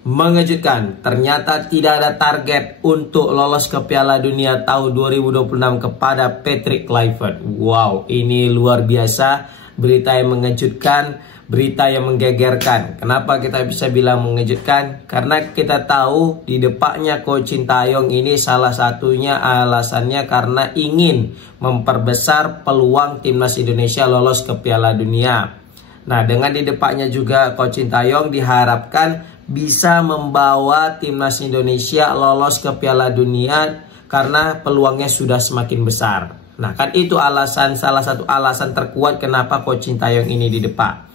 Mengejutkan, ternyata tidak ada target untuk lolos ke Piala Dunia tahun 2026 kepada Patrick Kluivert. Wow, ini luar biasa, berita yang mengejutkan, berita yang menggegerkan. Kenapa kita bisa bilang mengejutkan? Karena kita tahu di depannya Coach Sintayong ini salah satunya alasannya karena ingin memperbesar peluang timnas Indonesia lolos ke Piala Dunia. Nah, dengan di depannya juga Coach Sintayong diharapkan bisa membawa timnas Indonesia lolos ke Piala Dunia karena peluangnya sudah semakin besar. Nah, kan itu salah satu alasan terkuat kenapa Coach Sintayong ini di depan.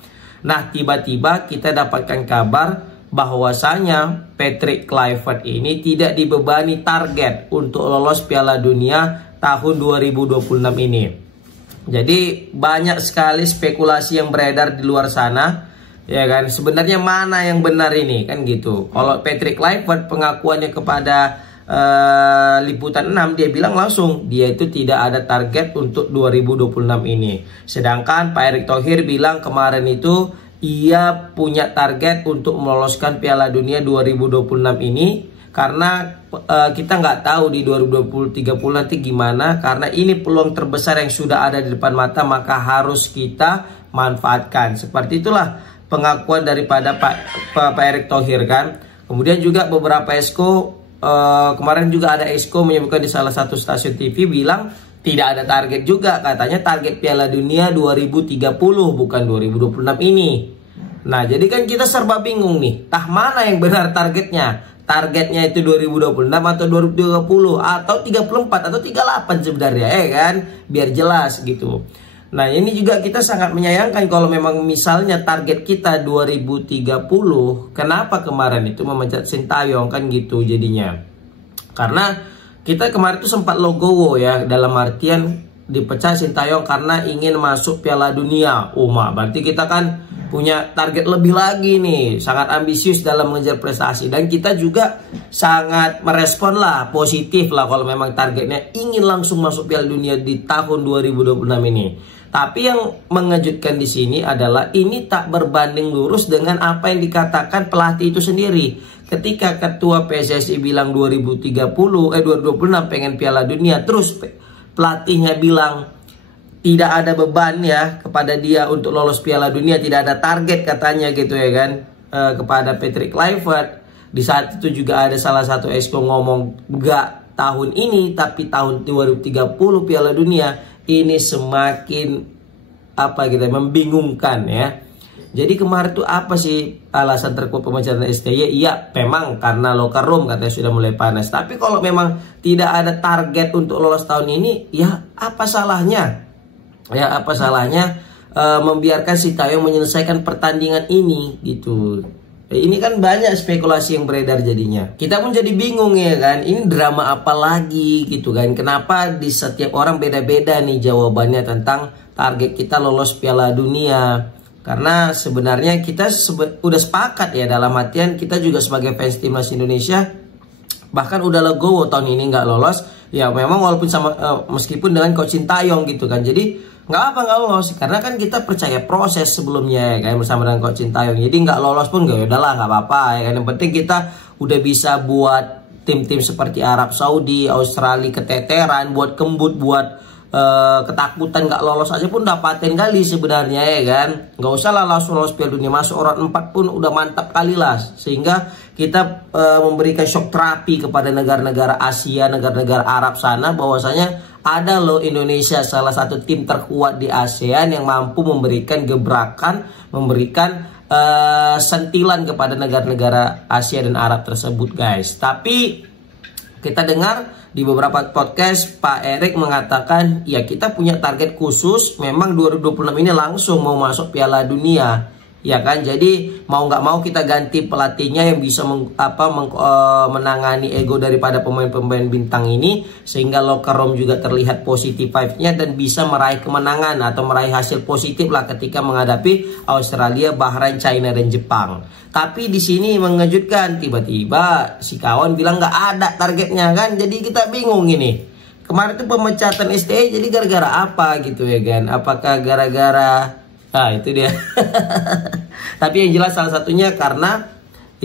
Nah, tiba-tiba kita dapatkan kabar bahwasanya Patrick Kluivert ini tidak dibebani target untuk lolos Piala Dunia tahun 2026 ini. Jadi banyak sekali spekulasi yang beredar di luar sana. Ya kan, sebenarnya mana yang benar ini kan gitu. Kalau Patrick Kluivert pengakuannya kepada Liputan 6, dia bilang langsung dia itu tidak ada target untuk 2026 ini. Sedangkan Pak Erick Thohir bilang kemarin itu ia punya target untuk meloloskan Piala Dunia 2026 ini. Karena kita nggak tahu di 2030 nanti gimana. Karena ini peluang terbesar yang sudah ada di depan mata, maka harus kita manfaatkan. Seperti itulah pengakuan daripada Pak Erick Thohir kan. Kemudian juga beberapa esko, kemarin juga ada esko menyebutkan di salah satu stasiun TV bilang tidak ada target juga. Katanya target Piala Dunia 2030 bukan 2026 ini. Nah, jadi kan kita serba bingung nih. Tah mana yang benar targetnya? Targetnya itu 2026 atau 2030 atau 34 atau 38 sebenarnya kan? Biar jelas gitu. Nah, ini juga kita sangat menyayangkan kalau memang misalnya target kita 2030, kenapa kemarin itu memecat Sintayong kan gitu jadinya. Karena kita kemarin itu sempat logowo ya, dalam artian dipecat Sintayong karena ingin masuk Piala Dunia. Berarti kita kan punya target lebih lagi nih, sangat ambisius dalam mengejar prestasi. Dan kita juga sangat merespon lah, positif lah kalau memang targetnya ingin langsung masuk Piala Dunia di tahun 2026 ini. Tapi yang mengejutkan di sini adalah ini tak berbanding lurus dengan apa yang dikatakan pelatih itu sendiri. Ketika ketua PSSI bilang 2026 pengen Piala Dunia, terus pelatihnya bilang tidak ada beban ya kepada dia untuk lolos Piala Dunia, tidak ada target katanya gitu ya kan, kepada Patrick Kluivert. Di saat itu juga ada salah satu esko ngomong gak tahun ini tapi tahun 2030 Piala Dunia. Ini semakin membingungkan ya. Jadi kemarin tuh apa sih alasan terkuat pemecatan STY? Iya, memang karena locker room katanya sudah mulai panas. Tapi kalau memang tidak ada target untuk lolos tahun ini, ya apa salahnya? Ya apa salahnya membiarkan Sintayong menyelesaikan pertandingan ini gitu. Ini kan banyak spekulasi yang beredar jadinya. Kita pun jadi bingung ya kan. Ini drama apa lagi gitu kan. Kenapa di setiap orang beda-beda nih jawabannya tentang target kita lolos Piala Dunia. Karena sebenarnya kita udah sepakat ya, dalam artian kita juga sebagai fans timnas Indonesia bahkan udah legowo tahun ini nggak lolos. Ya memang walaupun meskipun dengan Coach Sintayong gitu kan. Jadi nggak lolos karena kan kita percaya proses sebelumnya ya kan, bersama dengan Coach Sintayong. Jadi nggak lolos pun nggak apa-apa ya kan. Yang penting kita udah bisa buat tim-tim seperti Arab Saudi, Australia keteteran, buat kembut, buat ketakutan nggak lolos aja pun dapatin kali sebenarnya ya kan. Nggak usah lah langsung lolos Piala Dunia, masuk orang 4 pun udah mantap kali lah. Sehingga kita memberikan shock terapi kepada negara-negara Asia, negara-negara Arab sana, bahwasanya ada loh Indonesia salah satu tim terkuat di ASEAN yang mampu memberikan gebrakan, memberikan sentilan kepada negara-negara Asia dan Arab tersebut guys. Tapi kita dengar di beberapa podcast Pak Erick mengatakan ya kita punya target khusus, memang 2026 ini langsung mau masuk Piala Dunia. Ya kan, jadi mau nggak mau kita ganti pelatihnya yang bisa menangani ego daripada pemain-pemain bintang ini, sehingga locker room juga terlihat positif vibe-nya dan bisa meraih kemenangan atau meraih hasil positif lah ketika menghadapi Australia, Bahrain, China dan Jepang. Tapi di sini mengejutkan, tiba-tiba si kawan bilang nggak ada targetnya kan, jadi kita bingung ini. Kemarin tuh pemecatan STY jadi gara-gara apa gitu ya kan? Apakah gara-gara itu dia. Tapi yang jelas salah satunya karena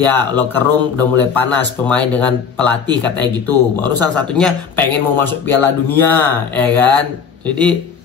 ya locker room udah mulai panas pemain dengan pelatih katanya gitu. Baru salah satunya pengen mau masuk Piala Dunia, ya kan. Jadi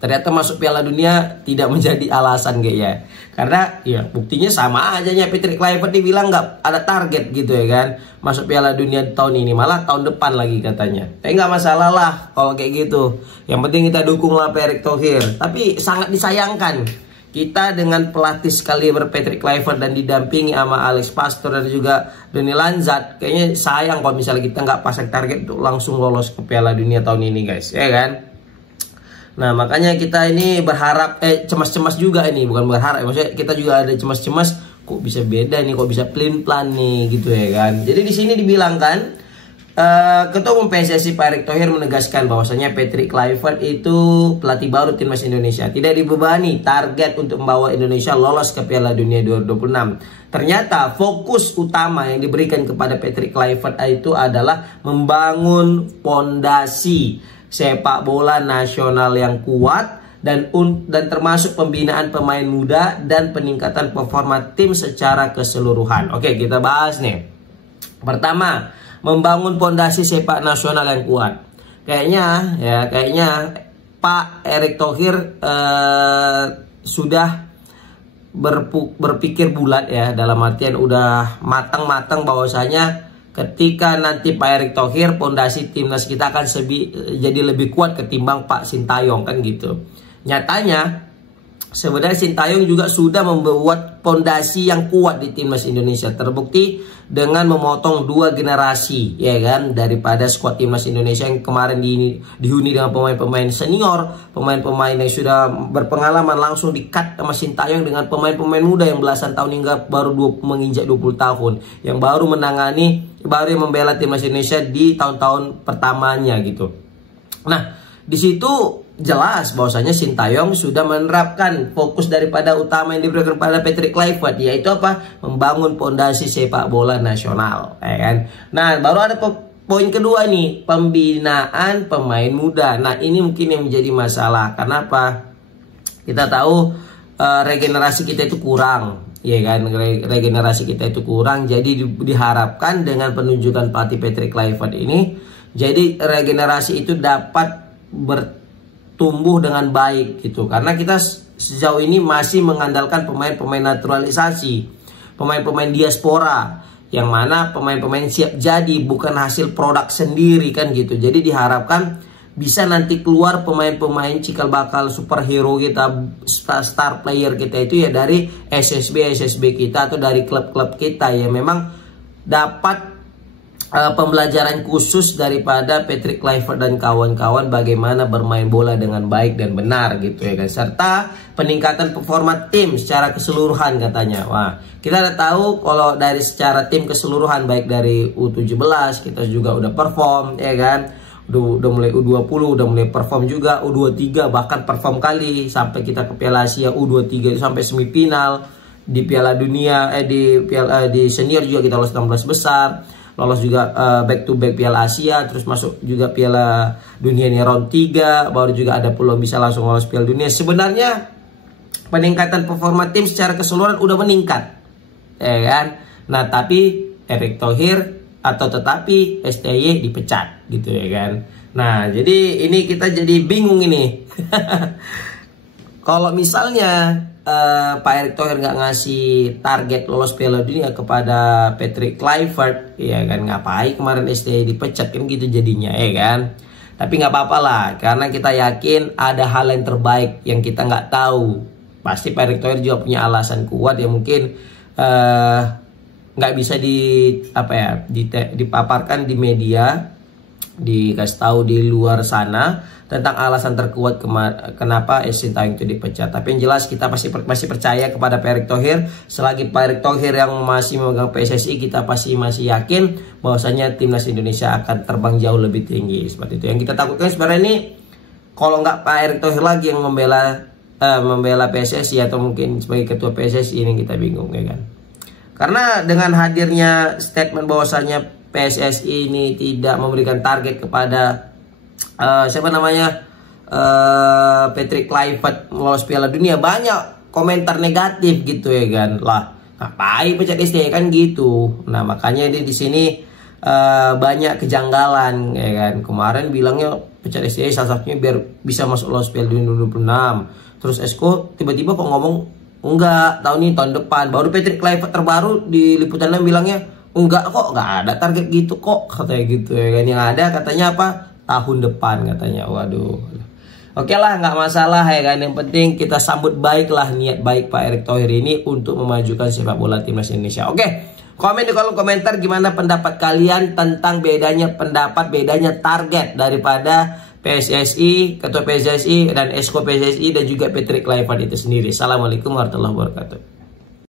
ternyata masuk Piala Dunia tidak menjadi alasan kayaknya. Karena ya buktinya sama aja nya Patrick Kluivert dibilang nggak ada target gitu ya kan. Masuk Piala Dunia tahun ini, malah tahun depan lagi katanya. Tapi nggak masalah lah kalau kayak gitu. Yang penting kita dukung lah Erick Thohir. Tapi sangat disayangkan kita dengan pelatih sekaliber Patrick Kluivert dan didampingi sama Alex Pastoor dan juga Doni Lanzat. Kayaknya sayang kalau misalnya kita nggak pasang target untuk langsung lolos ke Piala Dunia tahun ini guys, ya kan. Nah makanya kita ini berharap cemas-cemas juga ini, bukan berharap, maksudnya kita juga ada cemas-cemas kok bisa beda nih, kok bisa plan nih gitu ya kan. Jadi di sini dibilangkan Ketua Umum PSSI Pak Erick Thohir menegaskan bahwasanya Patrick Kluivert itu pelatih baru timnas Indonesia, tidak dibebani target untuk membawa Indonesia lolos ke Piala Dunia 2026. Ternyata fokus utama yang diberikan kepada Patrick Kluivert itu adalah membangun pondasi sepak bola nasional yang kuat dan termasuk pembinaan pemain muda dan peningkatan performa tim secara keseluruhan. Oke, kita bahas nih. Pertama, membangun pondasi sepak nasional yang kuat. Kayaknya Pak Erick Thohir sudah berpikir bulat ya, dalam artian udah matang-matang bahwasanya ketika nanti Pak Erick Thohir, pondasi timnas kita akan jadi lebih kuat ketimbang Pak Sintayong kan gitu. Nyatanya sebenarnya Sintayong juga sudah membuat pondasi yang kuat di timnas Indonesia. Terbukti dengan memotong 2 generasi ya kan, daripada skuad timnas Indonesia yang kemarin dihuni dengan pemain-pemain senior, pemain-pemain yang sudah berpengalaman, langsung di-cut sama Sintayong dengan pemain-pemain muda yang belasan tahun hingga baru menginjak 20 tahun, yang baru membela timnas Indonesia di tahun-tahun pertamanya gitu. Nah, di situ jelas bahwasanya Sintayong sudah menerapkan fokus daripada utama yang diberikan kepada Patrick Kluivert, yaitu apa? Membangun pondasi sepak bola nasional, ya kan? Nah, baru ada poin kedua nih, pembinaan pemain muda. Nah, ini mungkin yang menjadi masalah. Kenapa? Kita tahu regenerasi kita itu kurang, ya kan? Regenerasi kita itu kurang. Jadi diharapkan dengan penunjukan pelatih Patrick Kluivert ini, jadi regenerasi itu dapat bertumbuh dengan baik gitu. Karena kita sejauh ini masih mengandalkan pemain-pemain naturalisasi, pemain-pemain diaspora, yang mana pemain-pemain siap jadi, bukan hasil produk sendiri kan gitu. Jadi diharapkan bisa nanti keluar pemain-pemain cikal bakal superhero kita, star player kita itu ya dari SSB kita atau dari klub-klub kita ya, memang dapat pembelajaran khusus daripada Patrick Kluivert dan kawan-kawan bagaimana bermain bola dengan baik dan benar gitu ya kan, serta peningkatan performa tim secara keseluruhan katanya. Wah, kita udah tahu kalau dari secara tim keseluruhan, baik dari U17 kita juga udah perform ya kan, udah mulai U20 udah mulai perform juga, U23 bahkan perform kali sampai kita ke Piala Asia, U23 sampai semifinal di Piala Dunia, di senior juga kita lolos 16 besar, lolos juga back to back Piala Asia, terus masuk juga Piala Dunia ini round 3, baru juga ada peluang bisa langsung lolos Piala Dunia. Sebenarnya peningkatan performa tim secara keseluruhan udah meningkat ya kan. Nah, tapi Erick Thohir tetapi STY dipecat gitu ya kan. Nah, jadi ini kita jadi bingung ini. Kalau misalnya Pak Erick Thohir nggak ngasih target lolos Piala Dunia kepada Patrick Kluivert, ya kan, ngapain kemarin STY dipecat kan gitu jadinya ya kan. Tapi nggak apa-apa lah, karena kita yakin ada hal yang terbaik yang kita nggak tahu. Pasti Pak Erick Thohir juga punya alasan kuat yang mungkin nggak bisa dipaparkan di media, dikasih tahu di luar sana tentang alasan terkuat kenapa Sintayong itu dipecat. Tapi yang jelas kita masih percaya kepada Pak Erick Thohir. Selagi Pak Erick Thohir yang masih memegang PSSI, kita masih yakin bahwasanya timnas Indonesia akan terbang jauh lebih tinggi. Seperti itu. Yang kita takutkan sebenarnya ini, kalau nggak Pak Erick Thohir lagi yang membela PSSI atau mungkin sebagai ketua PSSI, ini kita bingung ya kan. Karena dengan hadirnya statement bahwasanya PSSI ini tidak memberikan target kepada Patrick Kluivert lolos Piala Dunia, banyak komentar negatif gitu ya kan. Lah, ngapain pecat STI kan gitu. Nah makanya dia di sini banyak kejanggalan ya kan. Kemarin bilangnya pecat STI salah satunya biar bisa masuk lolos Piala Dunia 2026. Terus Esko tiba-tiba kok ngomong enggak, tahun ini, tahun depan. Baru Patrick Kluivert terbaru di liputan lain bilangnya enggak kok, enggak ada target gitu kok, katanya gitu ya kan. Yang ada katanya apa, tahun depan katanya. Waduh. Oke lah, nggak masalah ya kan. Yang penting kita sambut baiklah niat baik Pak Erick Thohir ini untuk memajukan sepak bola timnas Indonesia. Oke, komen di kolom komentar gimana pendapat kalian tentang bedanya target daripada PSSI, Ketua PSSI dan Esko PSSI dan juga Patrick Kluivert itu sendiri. Assalamualaikum warahmatullahi wabarakatuh.